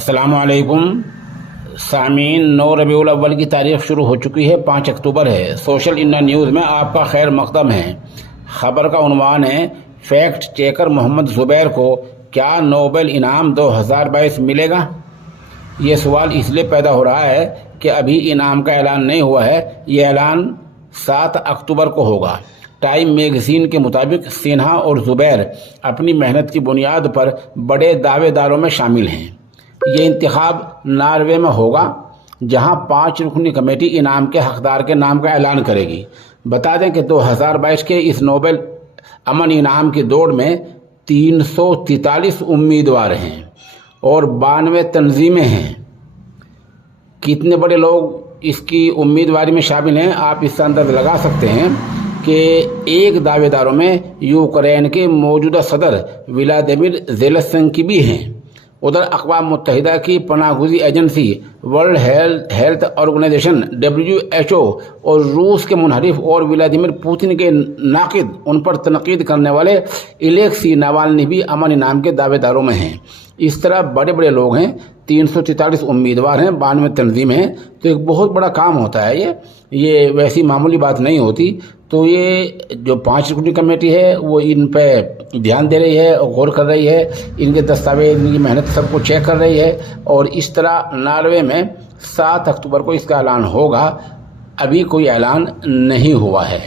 السلام علیکم سامعین، 9 ربیع الاول کی تاریخ شروع ہو چکی ہے، 5 اکتوبر ہے۔ سوشل انڈیا نیوز میں آپ کا خیر مقدم ہے۔ خبر کا عنوان ہے، فیکٹ چیکر محمد زبیر کو کیا نوبل انعام 2022 ملے گا؟ یہ سوال اس لیے پیدا ہو رہا ہے کہ ابھی انعام کا اعلان نہیں ہوا ہے۔ یہ اعلان 7 اکتوبر کو ہوگا۔ ٹائم میگزین کے مطابق سنہا اور زبیر اپنی محنت کی بنیاد پر بڑے دعوے داروں میں شامل ہیں۔ یہ انتخاب ناروے میں ہوگا، جہاں 5 رکنی کمیٹی انعام کے حقدار کے نام کا اعلان کرے گی۔ بتا دیں کہ 2022 کے اس نوبل امن انعام کی دوڑ میں 343 امیدوار ہیں اور 92 تنظیمیں ہیں۔ کتنے بڑے لوگ اس کی امیدواری میں شامل ہیں، آپ اس سے اندازہ لگا سکتے ہیں کہ ایک دعوے داروں میں یوکرین کے موجودہ صدر ولادیمیر زیلنسکی بھی ہیں۔ ادھر اقوام متحدہ کی پناہ گزین agency World Health Organization WHO اور روس کے منحرف اور ولادیمیر پوتن کے ناقد، ان پر تنقید کرنے والے الیکسی ناوالنی بھی امن انعام کے دعوے داروں میں ہیں۔ اس طرح بڑے بڑے لوگ ہیں، 343 امیدوار ہیں، 92 تنظیمیں ہیں، تو ایک بہت بڑا کام ہوتا ہے یہ ویسی معمولی بات نہیں ہوتی۔ تو یہ جو 5 رکنی کمیٹی ہے وہ ان پہ دھیان دے رہی ہے، غور کر رہی ہے، ان کے دستاویز، ان کی محنت سب کو چیک کر رہی ہے، اور اس طرح ناروے میں 7 اکتوبر کو اس کا اعلان ہوگا۔ ابھی کوئی اعلان نہیں ہوا ہے۔